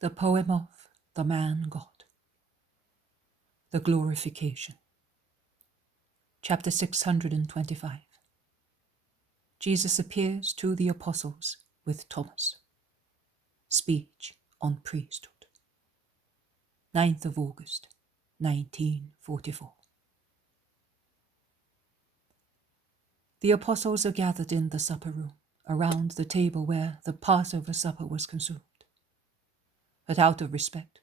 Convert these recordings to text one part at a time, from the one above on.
The poem of the man God. The Glorification. Chapter 625. Jesus appears to the apostles with Thomas. Speech on priesthood. 9th of August, 1944. The apostles are gathered in the supper room, around the table where the Passover supper was consumed. But out of respect,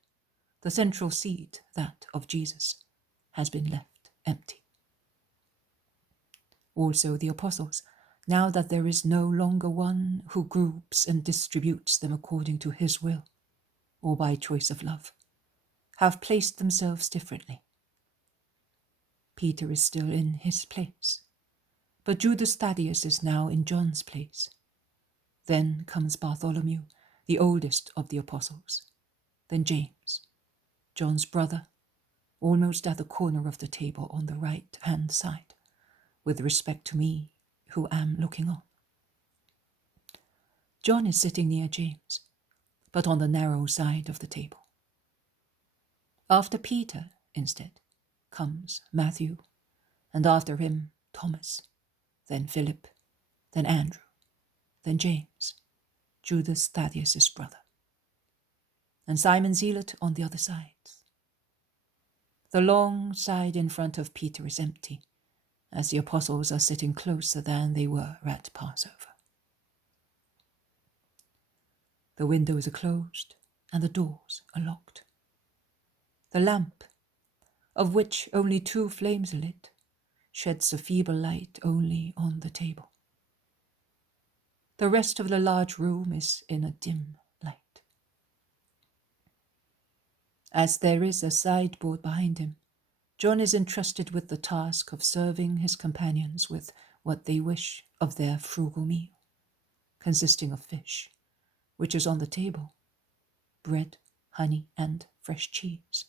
the central seat, that of Jesus, has been left empty. Also the apostles, now that there is no longer one who groups and distributes them according to his will, or by choice of love, have placed themselves differently. Peter is still in his place, but Judas Thaddeus is now in John's place. Then comes Bartholomew, the oldest of the apostles. Then James, John's brother, almost at the corner of the table on the right-hand side, with respect to me, who am looking on. John is sitting near James, but on the narrow side of the table. After Peter, instead, comes Matthew, and after him Thomas, then Philip, then Andrew, then James, Judas Thaddeus' brother, and Simon Zealot on the other side. The long side in front of Peter is empty, as the apostles are sitting closer than they were at Passover. The windows are closed and the doors are locked. The lamp, of which only 2 flames are lit, sheds a feeble light only on the table. The rest of the large room is in a dim light. As there is a sideboard behind him, John is entrusted with the task of serving his companions with what they wish of their frugal meal, consisting of fish, which is on the table, bread, honey, and fresh cheese.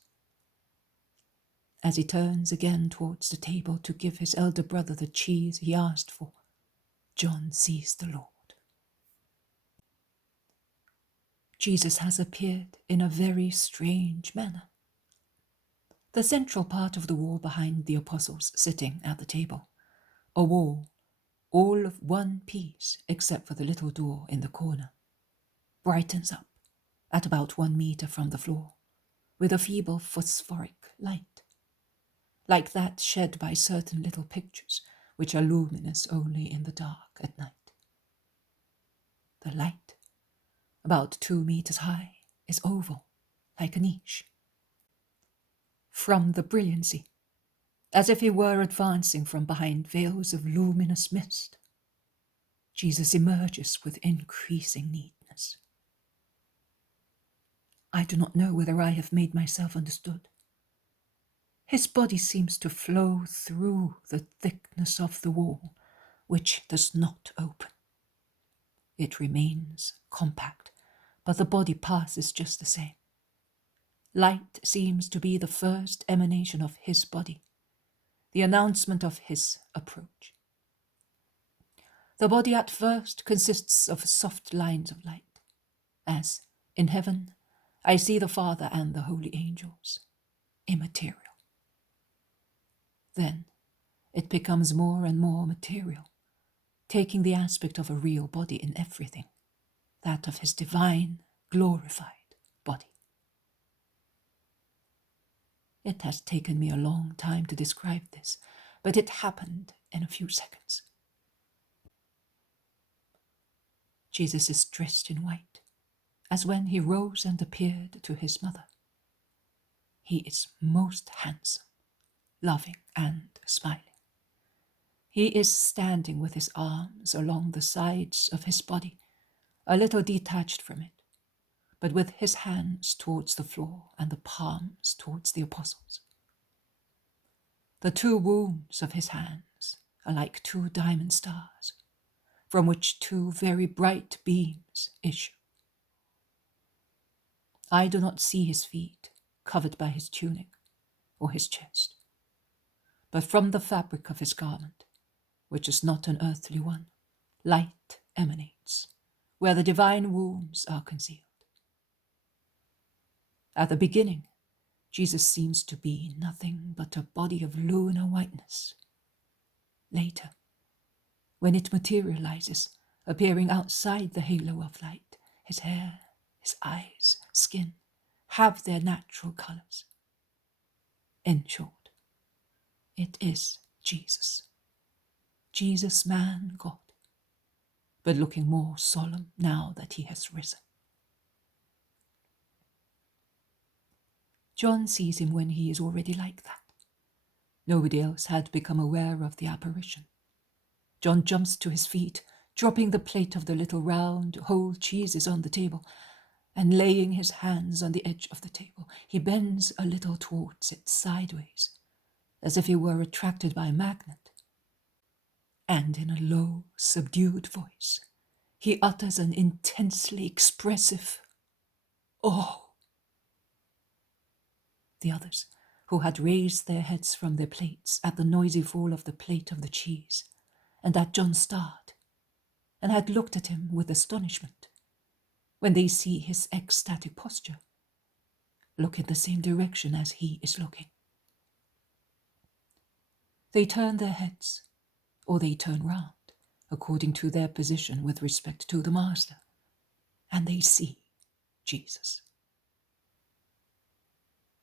As he turns again towards the table to give his elder brother the cheese he asked for, John sees the Lord. Jesus has appeared in a very strange manner. The central part of the wall behind the apostles sitting at the table, a wall all of one piece except for the little door in the corner, brightens up at about 1 meter from the floor with a feeble phosphoric light, like that shed by certain little pictures which are luminous only in the dark at night. The light, about 2 meters high, is oval, like a niche. From the brilliancy, as if he were advancing from behind veils of luminous mist, Jesus emerges with increasing neatness. I do not know whether I have made myself understood. His body seems to flow through the thickness of the wall, which does not open. It remains compact, but the body passes just the same. Light seems to be the first emanation of his body, the announcement of his approach. The body at first consists of soft lines of light, as, in heaven, I see the Father and the holy angels, immaterial. Then it becomes more and more material, taking the aspect of a real body in everything, that of his divine, glorified body. It has taken me a long time to describe this, but it happened in a few seconds. Jesus is dressed in white, as when he rose and appeared to his mother. He is most handsome, loving and smiling. He is standing with his arms along the sides of his body, a little detached from it, but with his hands towards the floor and the palms towards the apostles. The 2 wounds of his hands are like 2 diamond stars, from which 2 very bright beams issue. I do not see his feet covered by his tunic or his chest, but from the fabric of his garment, which is not an earthly one, light emanates where the divine wounds are concealed. At the beginning, Jesus seems to be nothing but a body of lunar whiteness. Later, when it materializes, appearing outside the halo of light, his hair, his eyes, skin, have their natural colors. In short, it is Jesus. Jesus, man, God, but looking more solemn now that he has risen. John sees him when he is already like that. Nobody else had become aware of the apparition. John jumps to his feet, dropping the plate of the little round, whole cheeses on the table, and laying his hands on the edge of the table, he bends a little towards it sideways, as if he were attracted by a magnet. And in a low, subdued voice, he utters an intensely expressive, "Oh!" The others, who had raised their heads from their plates at the noisy fall of the plate of the cheese, and at John's start, and had looked at him with astonishment, when they see his ecstatic posture, look in the same direction as he is looking. They turn their heads, or they turn round, according to their position with respect to the Master, and they see Jesus.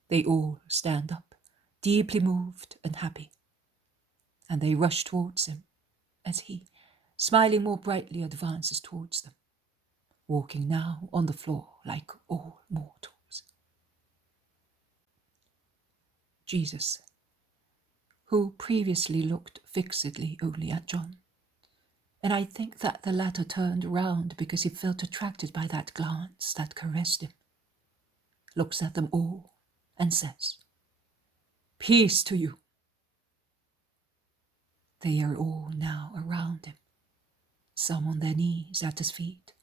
They all stand up, deeply moved and happy, and they rush towards him as he, smiling more brightly, advances towards them, walking now on the floor like all mortals. Jesus, who previously looked fixedly only at John, and I think that the latter turned round because he felt attracted by that glance that caressed him, looks at them all and says, "Peace to you." They are all now around him, some on their knees at his feet,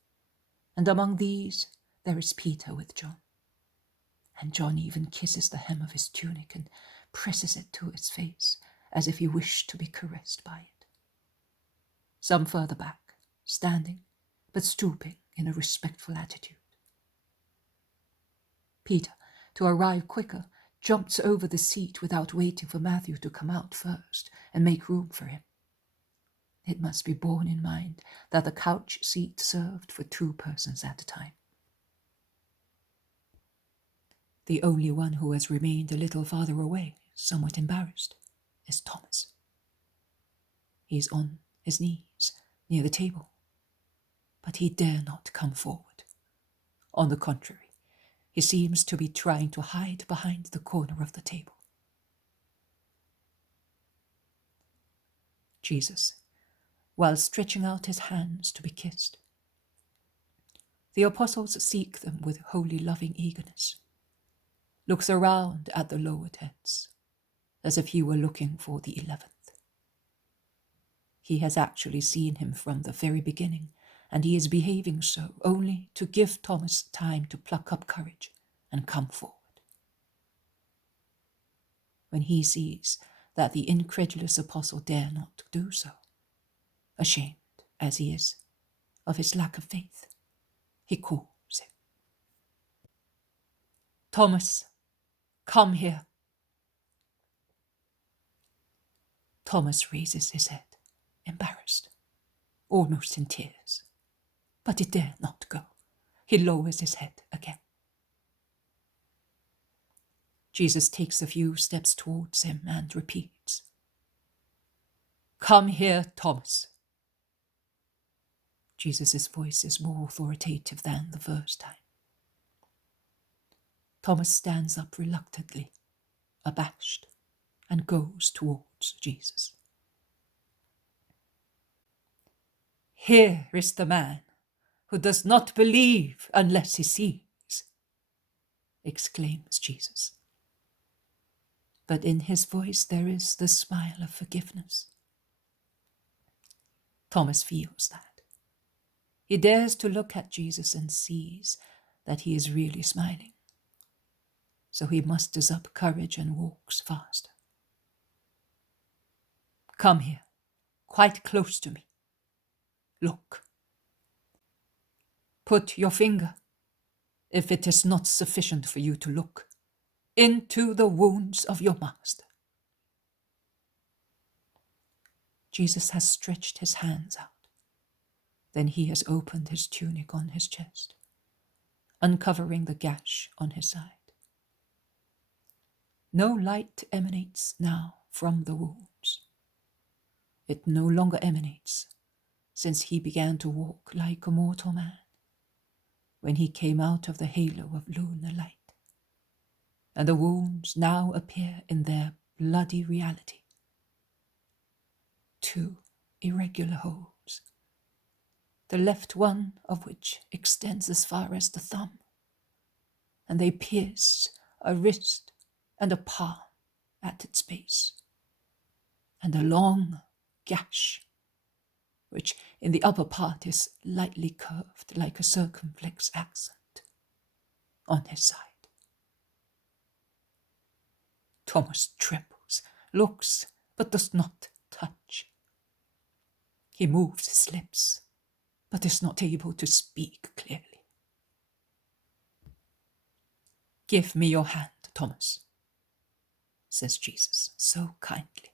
and among these there is Peter with John. And John even kisses the hem of his tunic and presses it to his face as if he wished to be caressed by it. Some further back, standing, but stooping in a respectful attitude. Peter, to arrive quicker, jumps over the seat without waiting for Matthew to come out first and make room for him. It must be borne in mind that the couch seat served for 2 persons at a time. The only one who has remained a little farther away, somewhat embarrassed, is Thomas. He is on his knees near the table, but he dare not come forward. On the contrary, he seems to be trying to hide behind the corner of the table. Jesus, while stretching out his hands to be kissed, the apostles seek them with holy loving eagerness, looks around at the lowered heads, as if he were looking for the 11th. He has actually seen him from the very beginning, and he is behaving so only to give Thomas time to pluck up courage and come forward. When he sees that the incredulous apostle dare not do so, ashamed as he is of his lack of faith, he calls him. "Thomas, come here." Thomas raises his head, embarrassed, almost in tears, but he dare not go. He lowers his head again. Jesus takes a few steps towards him and repeats, "Come here, Thomas." Jesus' voice is more authoritative than the first time. Thomas stands up reluctantly, abashed, and goes towards Jesus. "Here is the man who does not believe unless he sees," exclaims Jesus. But in his voice there is the smile of forgiveness. Thomas feels that. He dares to look at Jesus and sees that he is really smiling. So he musters up courage and walks faster. "Come here, quite close to me. Look. Put your finger if it is not sufficient for you to look into the wounds of your master. Jesus has stretched his hands out. Then he has opened his tunic on his chest, uncovering the gash on his side. No light emanates now from the wounds. It no longer emanates since he began to walk like a mortal man, when he came out of the halo of lunar light. And the wounds now appear in their bloody reality. 2 irregular holes, the left one of which extends as far as the thumb, and they pierce a wrist and a palm at its base, and a long gash, which in the upper part is lightly curved like a circumflex accent, on his side. Thomas trembles, looks, but does not touch. He moves his lips, but is not able to speak clearly. "Give me your hand, Thomas," says Jesus so kindly.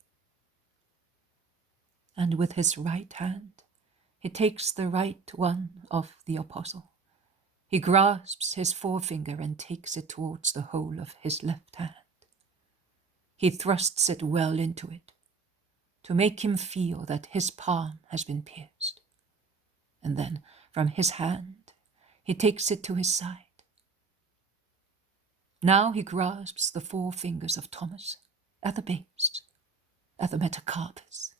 And with his right hand, he takes the right one of the apostle. He grasps his forefinger and takes it towards the whole of his left hand. He thrusts it well into it, to make him feel that his palm has been pierced. And then, from his hand, he takes it to his side. Now he grasps the 4 fingers of Thomas at the base, at the metacarpus,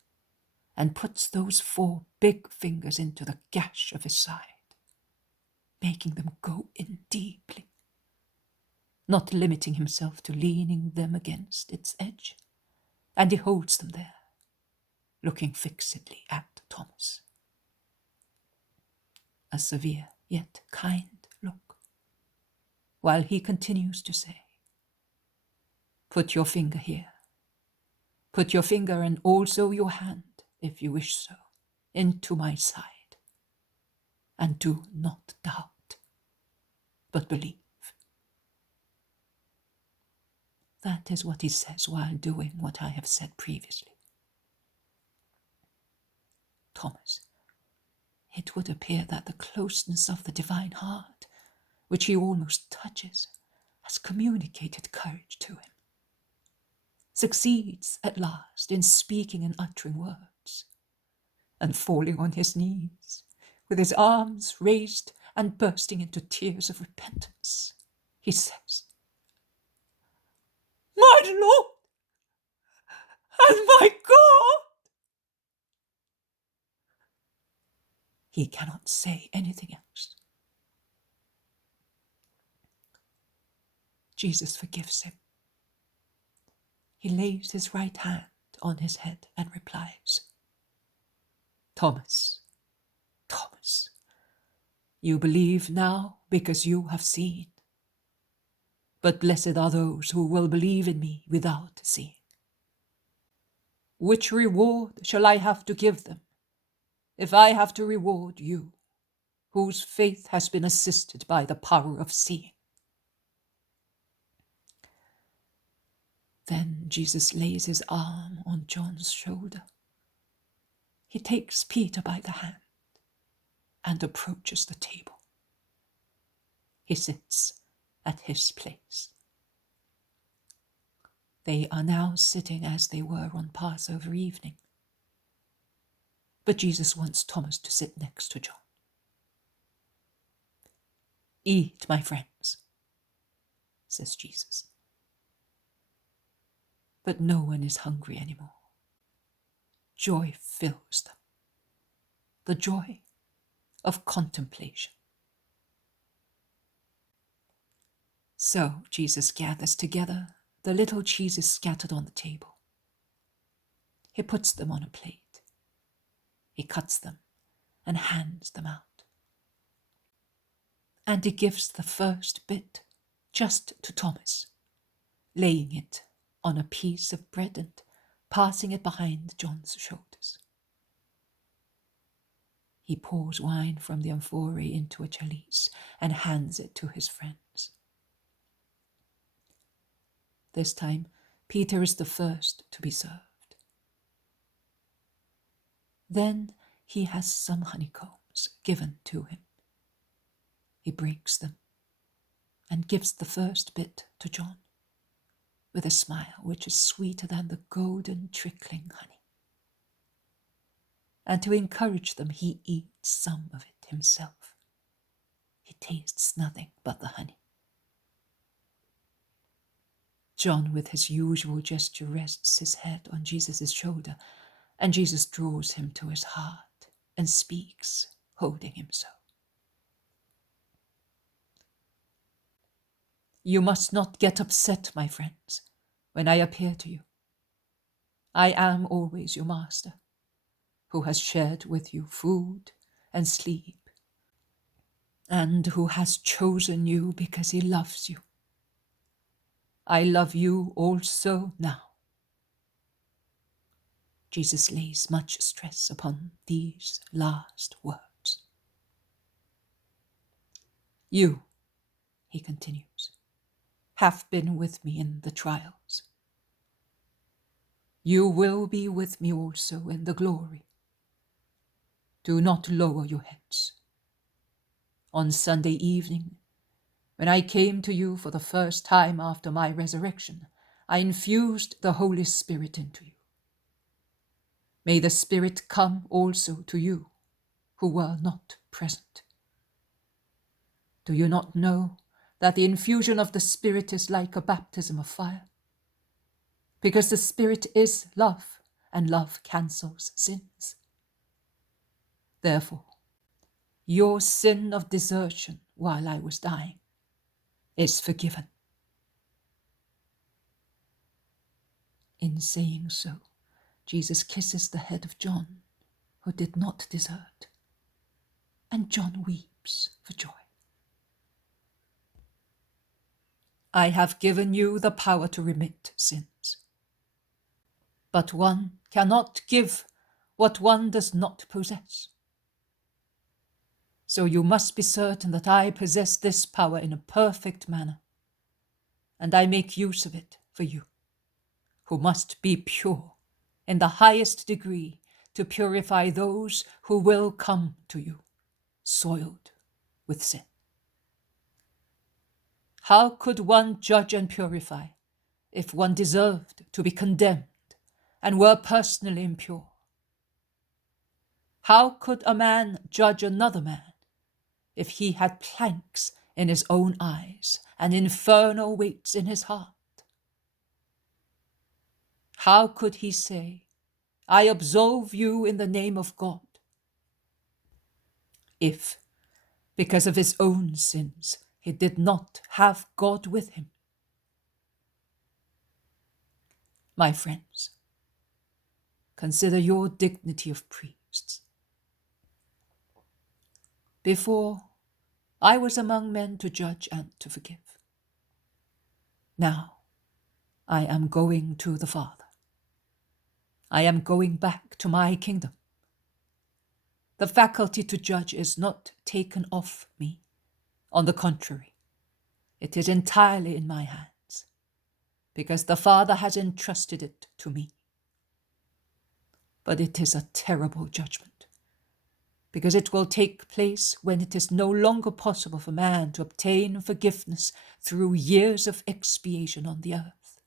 and puts those 4 big fingers into the gash of his side, making them go in deeply, not limiting himself to leaning them against its edge, and he holds them there, looking fixedly at Thomas. A severe yet kind look, while he continues to say, "Put your finger here. Put your finger and also your hand, if you wish so, into my side, and do not doubt, but believe." That is what he says while doing what I have said previously. Thomas, it would appear that the closeness of the divine heart, which he almost touches, has communicated courage to him, succeeds at last in speaking and uttering words, and falling on his knees, with his arms raised and bursting into tears of repentance, he says, "My Lord and my God!" He cannot say anything else. Jesus forgives him. He lays his right hand on his head and replies, "Thomas, Thomas, you believe now because you have seen. But blessed are those who will believe in me without seeing. Which reward shall I have to give them, if I have to reward you, whose faith has been assisted by the power of seeing?" Then Jesus lays his arm on John's shoulder. He takes Peter by the hand and approaches the table. He sits at his place. They are now sitting as they were on Passover evening. But Jesus wants Thomas to sit next to John. "Eat, my friends," says Jesus. But no one is hungry anymore. Joy fills them. The joy of contemplation. So Jesus gathers together the little cheeses scattered on the table. He puts them on a plate. He cuts them and hands them out. And he gives the first bit just to Thomas, laying it on a piece of bread and passing it behind John's shoulders. He pours wine from the amphorae into a chalice and hands it to his friends. This time, Peter is the first to be served. Then he has some honeycombs given to him. He breaks them and gives the first bit to John, with a smile which is sweeter than the golden trickling honey. And to encourage them, he eats some of it himself. He tastes nothing but the honey. John, with his usual gesture, rests his head on Jesus' shoulder, and Jesus draws him to his heart and speaks, holding him so. You must not get upset, my friends, when I appear to you. I am always your master, who has shared with you food and sleep, and who has chosen you because he loves you. I love you also now. Jesus lays much stress upon these last words. You, he continues, have been with me in the trials. You will be with me also in the glory. Do not lower your heads. On Sunday evening, when I came to you for the first time after my resurrection, I infused the Holy Spirit into you. May the Spirit come also to you who were not present. Do you not know that the infusion of the Spirit is like a baptism of fire? Because the Spirit is love, and love cancels sins. Therefore, your sin of desertion while I was dying is forgiven. In saying so, Jesus kisses the head of John, who did not desert, and John weeps for joy. I have given you the power to remit sins. But one cannot give what one does not possess. So you must be certain that I possess this power in a perfect manner, and I make use of it for you, who must be pure in the highest degree to purify those who will come to you, soiled with sin. How could one judge and purify if one deserved to be condemned and were personally impure? How could a man judge another man if he had planks in his own eyes and infernal weights in his heart? How could he say, I absolve you in the name of God, if, because of his own sins, he did not have God with him? My friends, consider your dignity of priests. Before, I was among men to judge and to forgive. Now, I am going to the Father. I am going back to my kingdom. The faculty to judge is not taken off me. On the contrary, it is entirely in my hands, because the Father has entrusted it to me. But it is a terrible judgment, because it will take place when it is no longer possible for man to obtain forgiveness through years of expiation on the earth.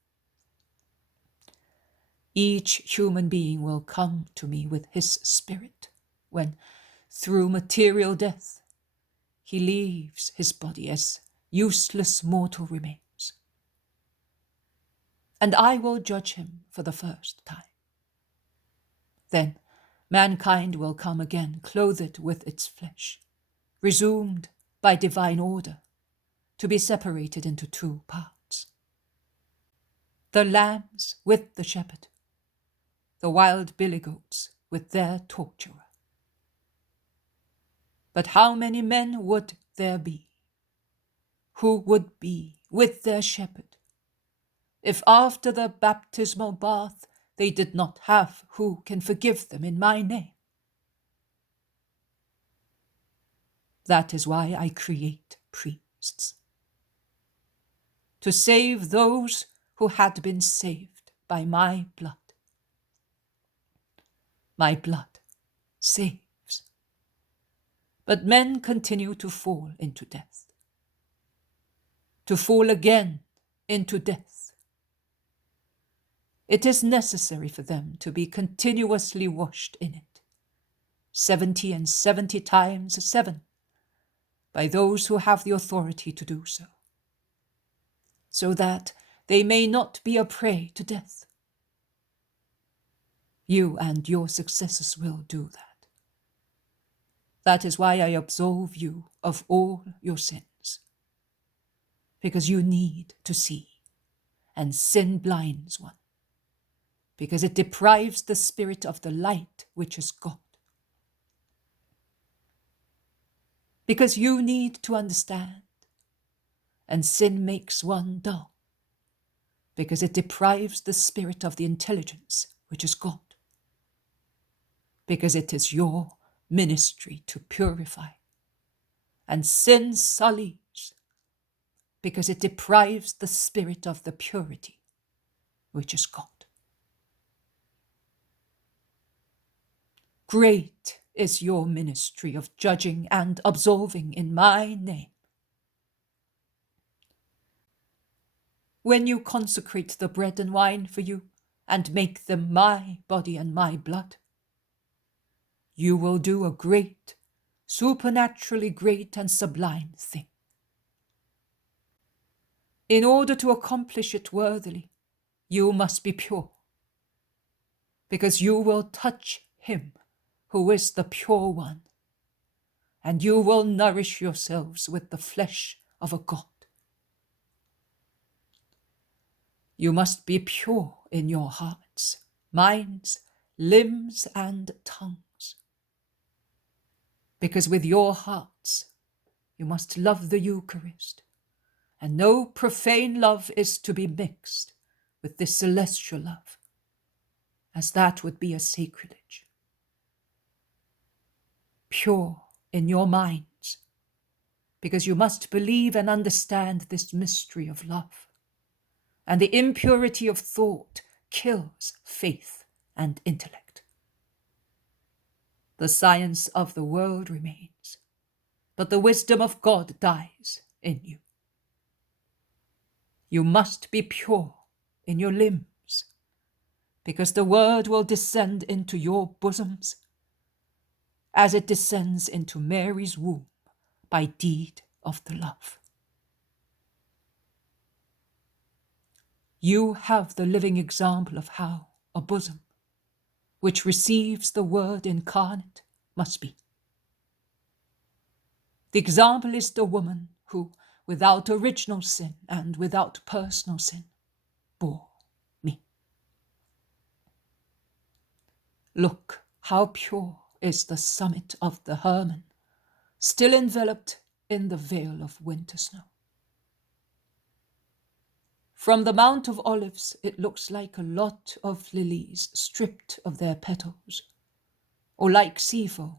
Each human being will come to me with his spirit when, through material death, he leaves his body as useless mortal remains. And I will judge him for the first time. Then mankind will come again, clothed with its flesh, resumed by divine order, to be separated into two parts. The lambs with the shepherd, the wild billy goats with their torturer. But how many men would there be who would be with their shepherd if after the baptismal bath they did not have who can forgive them in my name? That is why I create priests. To save those who had been saved by my blood. My blood saves. But men continue to fall into death. To fall again into death. It is necessary for them to be continuously washed in it, 70 and 70 times 7, by those who have the authority to do so that they may not be a prey to death. You and your successors will do that. That is why I absolve you of all your sins, because you need to see, and sin blinds one, because it deprives the spirit of the light which is God. Because you need to understand, and sin makes one dull, because it deprives the spirit of the intelligence which is God. Because it is your ministry to purify, and sin sullies, because it deprives the spirit of the purity which is God. Great is your ministry of judging and absolving in my name. When you consecrate the bread and wine for you and make them my body and my blood, you will do a great, supernaturally great and sublime thing. In order to accomplish it worthily, you must be pure, because you will touch him who is the pure one, and you will nourish yourselves with the flesh of a God. You must be pure in your hearts, minds, limbs, and tongues, because with your hearts you must love the Eucharist, and no profane love is to be mixed with this celestial love, as that would be a sacrilege. Pure in your minds, because you must believe and understand this mystery of love, and the impurity of thought kills faith and intellect. The science of the world remains, but the wisdom of God dies in you. You must be pure in your limbs, because the word will descend into your bosoms as it descends into Mary's womb by deed of the love. You have the living example of how a bosom, which receives the word incarnate, must be. The example is the woman who, without original sin and without personal sin, bore me. Look how pure is the summit of the Hermon, still enveloped in the veil of winter snow. From the Mount of Olives it looks like a lot of lilies stripped of their petals, or like sea foam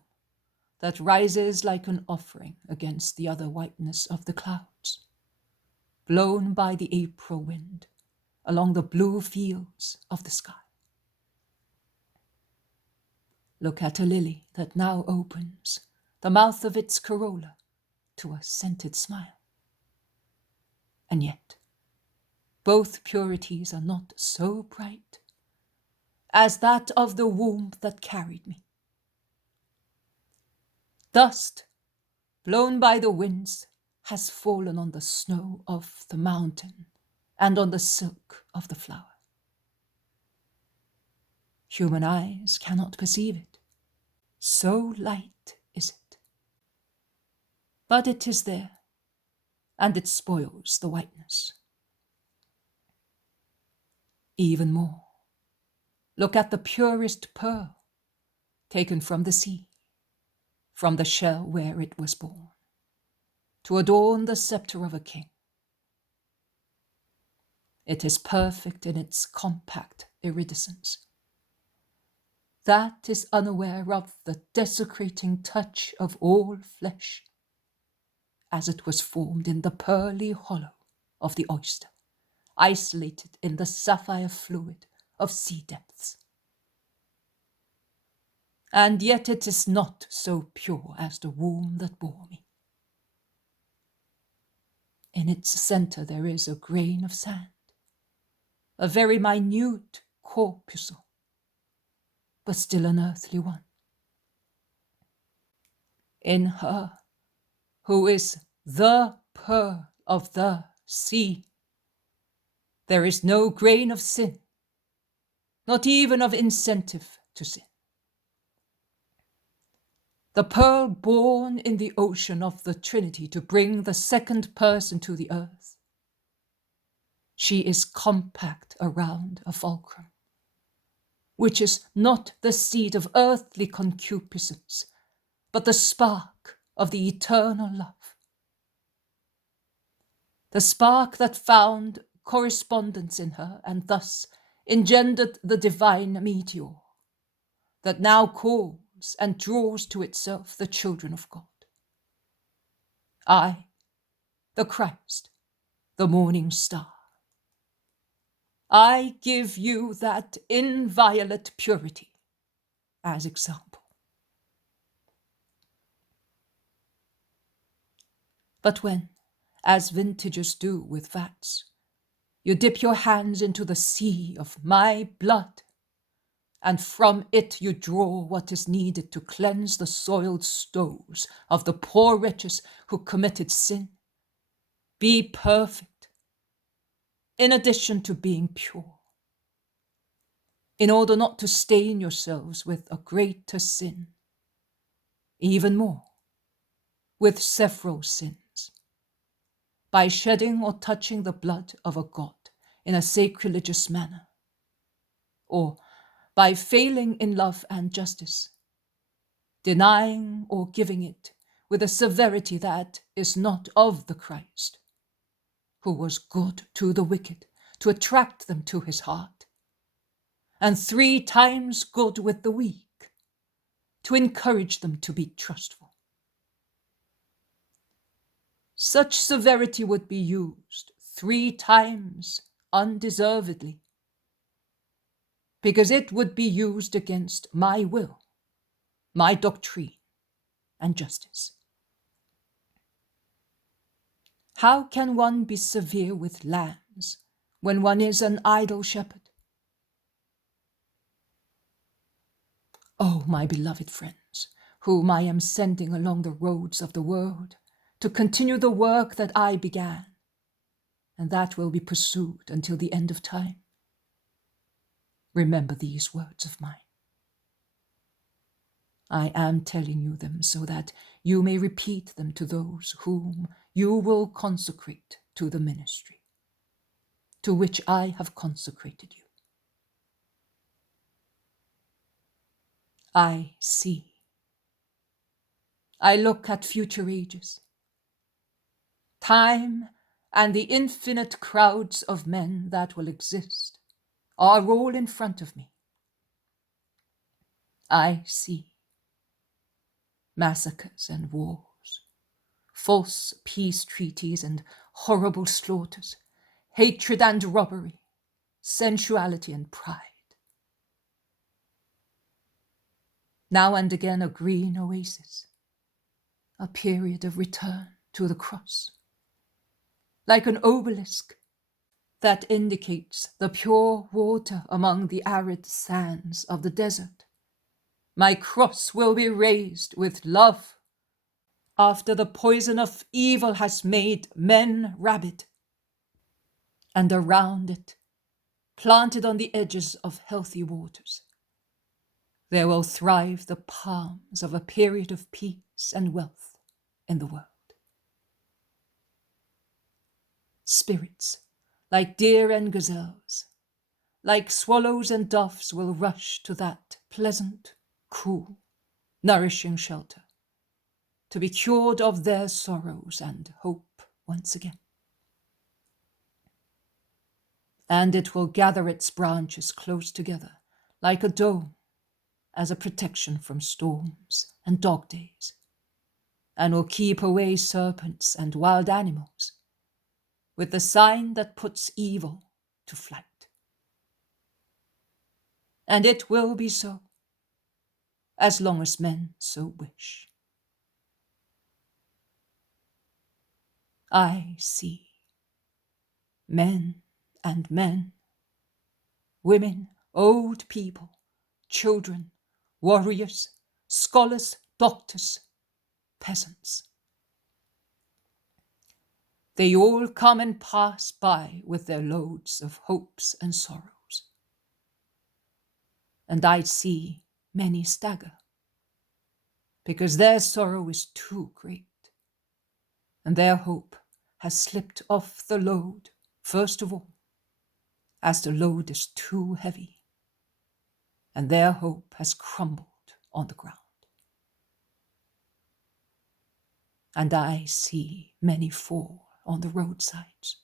that rises like an offering against the other whiteness of the clouds, blown by the April wind along the blue fields of the sky. Look at a lily that now opens the mouth of its corolla to a scented smile. And yet, both purities are not so bright as that of the womb that carried me. Dust, blown by the winds, has fallen on the snow of the mountain and on the silk of the flower. Human eyes cannot perceive it, so light is it. But it is there, and it spoils the whiteness. Even more, look at the purest pearl taken from the sea, from the shell where it was born, to adorn the scepter of a king. It is perfect in its compact iridescence. That is unaware of the desecrating touch of all flesh, as it was formed in the pearly hollow of the oyster, isolated in the sapphire fluid of sea depths. And yet it is not so pure as the womb that bore me. In its center there is a grain of sand, a very minute corpuscle, but still an earthly one. In her, who is the pearl of the sea, there is no grain of sin, not even of incentive to sin. The pearl born in the ocean of the Trinity to bring the second person to the earth. She is compact around a fulcrum, which is not the seed of earthly concupiscence, but the spark of the eternal love. The spark that found correspondence in her and thus engendered the divine meteor that now calls and draws to itself the children of God. I, the Christ, the morning star. I give you that inviolate purity as example. But when, as vintagers do with vats, you dip your hands into the sea of my blood, and from it you draw what is needed to cleanse the soiled stores of the poor wretches who committed sin, be perfect, in addition to being pure, in order not to stain yourselves with a greater sin, even more, with several sins, by shedding or touching the blood of a god in a sacrilegious manner, or by failing in love and justice, denying or giving it with a severity that is not of the Christ, who was good to the wicked to attract them to his heart, and 3 times good with the weak to encourage them to be trustful. Such severity would be used 3 times undeservedly, because it would be used against my will, my doctrine, and justice. How can one be severe with lambs when one is an idle shepherd? Oh, my beloved friends, whom I am sending along the roads of the world to continue the work that I began, and that will be pursued until the end of time. Remember these words of mine. I am telling you them so that you may repeat them to those whom you will consecrate to the ministry, to which I have consecrated you. I see. I look at future ages. Time and the infinite crowds of men that will exist are all in front of me. I see massacres and wars, false peace treaties and horrible slaughters, hatred and robbery, sensuality and pride. Now and again a green oasis, a period of return to the cross, like an obelisk that indicates the pure water among the arid sands of the desert. My cross will be raised with love after the poison of evil has made men rabid, and around it, planted on the edges of healthy waters, there will thrive the palms of a period of peace and wealth in the world. Spirits, like deer and gazelles, like swallows and doves, will rush to that pleasant, cool, nourishing shelter, to be cured of their sorrows and hope once again. And it will gather its branches close together, like a dome, as a protection from storms and dog days. and will keep away serpents and wild animals, with the sign that puts evil to flight. And it will be so, as long as men so wish. I see men and men, women, old people, children, warriors, scholars, doctors, peasants. They all come and pass by with their loads of hopes and sorrows. And I see many stagger, because their sorrow is too great, and their hope has slipped off the load first of all, as the load is too heavy, and their hope has crumbled on the ground. And I see many fall on the roadsides,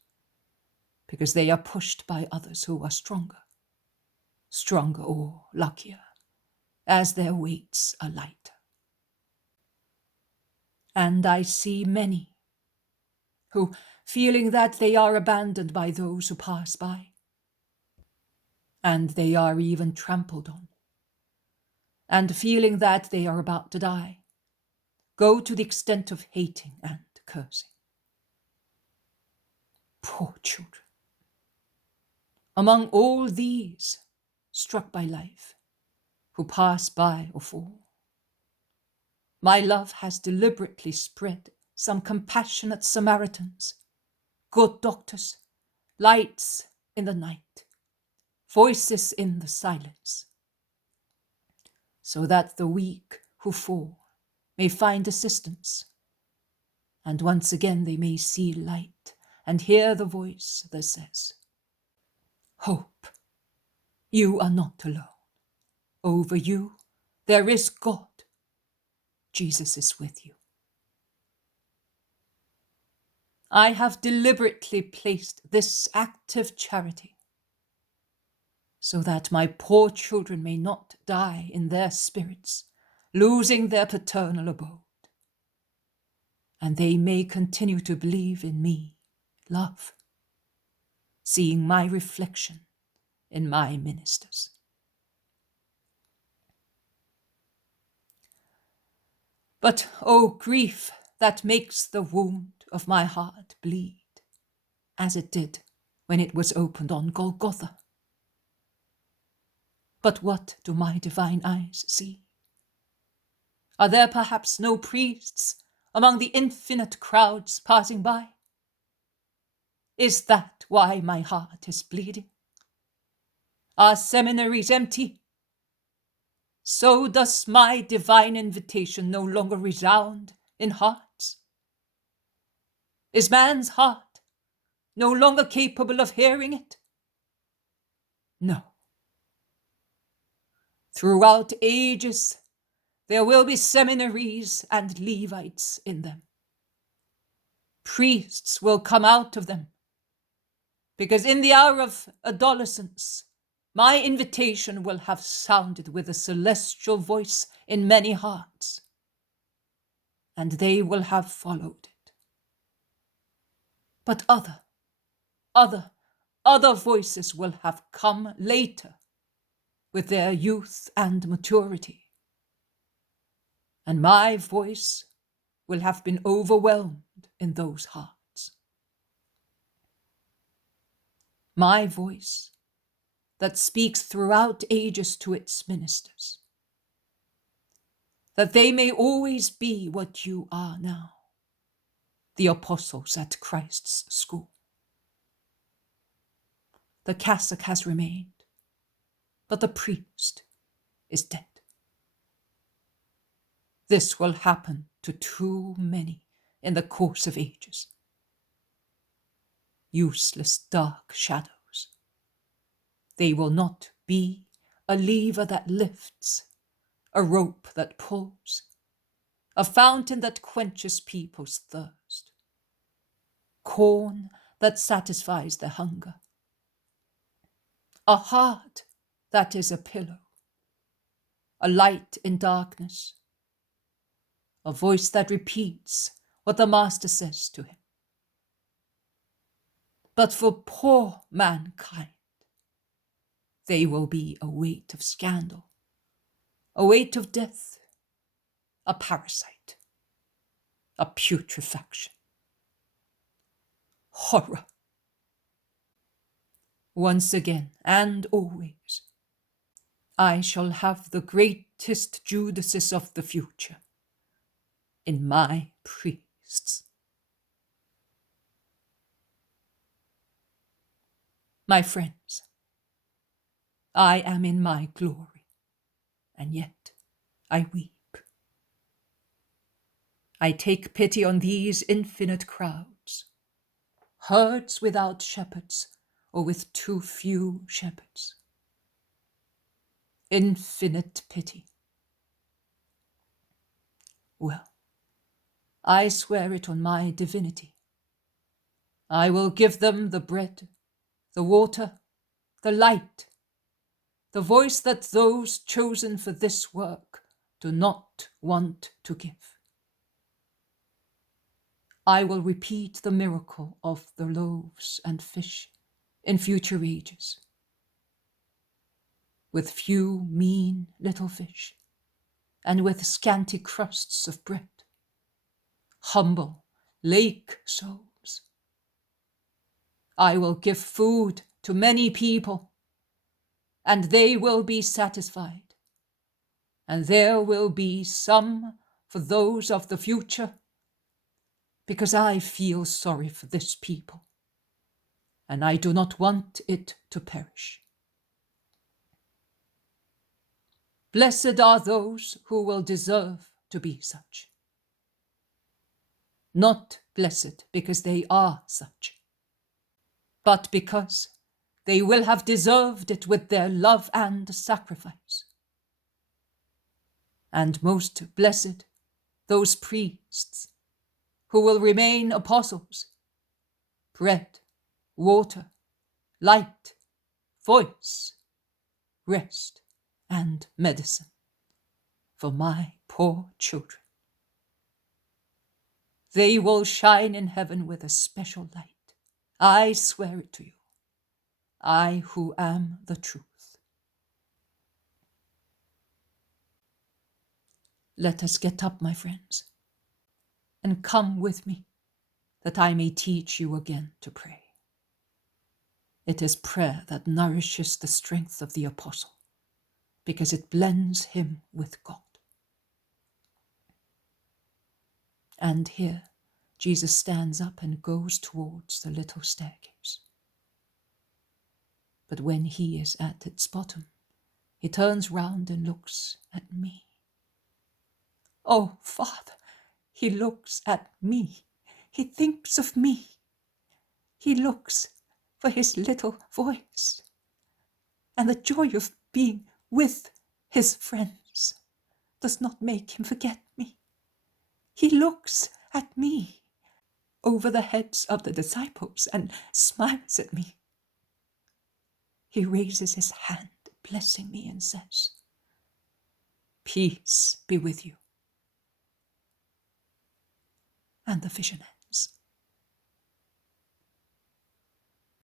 because they are pushed by others who are stronger or luckier, as their weights are lighter. And I see many who, feeling that they are abandoned by those who pass by, and they are even trampled on, and feeling that they are about to die, go to the extent of hating and cursing. Poor children. Among all these struck by life, who pass by or fall, my love has deliberately spread some compassionate Samaritans, good doctors, lights in the night, voices in the silence, so that the weak who fall may find assistance, and once again they may see light and hear the voice that says, "Hope, you are not alone. Over you there is God. Jesus is with you." I have deliberately placed this active charity so that my poor children may not die in their spirits, losing their paternal abode, and they may continue to believe in me, love, seeing my reflection in my ministers. But, oh, grief that makes the wound of my heart bleed, as it did when it was opened on Golgotha. But what do my divine eyes see? Are there perhaps no priests among the infinite crowds passing by? Is that why my heart is bleeding? Are seminaries empty? So does my divine invitation no longer resound in hearts? Is man's heart no longer capable of hearing it? No. Throughout ages, there will be seminaries and Levites in them. Priests will come out of them, because in the hour of adolescence, my invitation will have sounded with a celestial voice in many hearts, and they will have followed it. But other voices will have come later with their youth and maturity, and my voice will have been overwhelmed in those hearts. My voice that speaks throughout ages to its ministers, that they may always be what you are now, the apostles at Christ's school. The cassock has remained, but the priest is dead. This will happen to too many in the course of ages. Useless dark shadows. They will not be a lever that lifts, a rope that pulls, a fountain that quenches people's thirst, corn that satisfies their hunger, a heart that is a pillow, a light in darkness, a voice that repeats what the Master says to him. But for poor mankind, they will be a weight of scandal, a weight of death, a parasite, a putrefaction, horror. Once again and always, I shall have the greatest Judases of the future in my priests. My friends, I am in my glory, and yet I weep. I take pity on these infinite crowds, herds without shepherds, or with too few shepherds. Infinite pity. Well, I swear it on my divinity. I will give them the bread, the water, the light, the voice that those chosen for this work do not want to give. I will repeat the miracle of the loaves and fish in future ages. With few mean little fish, and with scanty crusts of bread, humble lake souls. I will give food to many people, and they will be satisfied, and there will be some for those of the future, because I feel sorry for this people, and I do not want it to perish. Blessed are those who will deserve to be such. Not blessed because they are such, but because they will have deserved it with their love and sacrifice. And most blessed those priests who will remain apostles, bread, water, light, voice, rest, and medicine for my poor children. They will shine in heaven with a special light. I swear it to you, I who am the truth. Let us get up, my friends, and come with me, that I may teach you again to pray. It is prayer that nourishes the strength of the apostle, because it blends him with God. And here Jesus stands up and goes towards the little staircase. But when he is at its bottom, he turns round and looks at me. Oh, Father, he looks at me. He thinks of me. He looks for his little voice and the joy of being with his friends does not make him forget me. He looks at me over the heads of the disciples and smiles at me. He raises his hand, blessing me, and says, "Peace be with you." And the vision ends.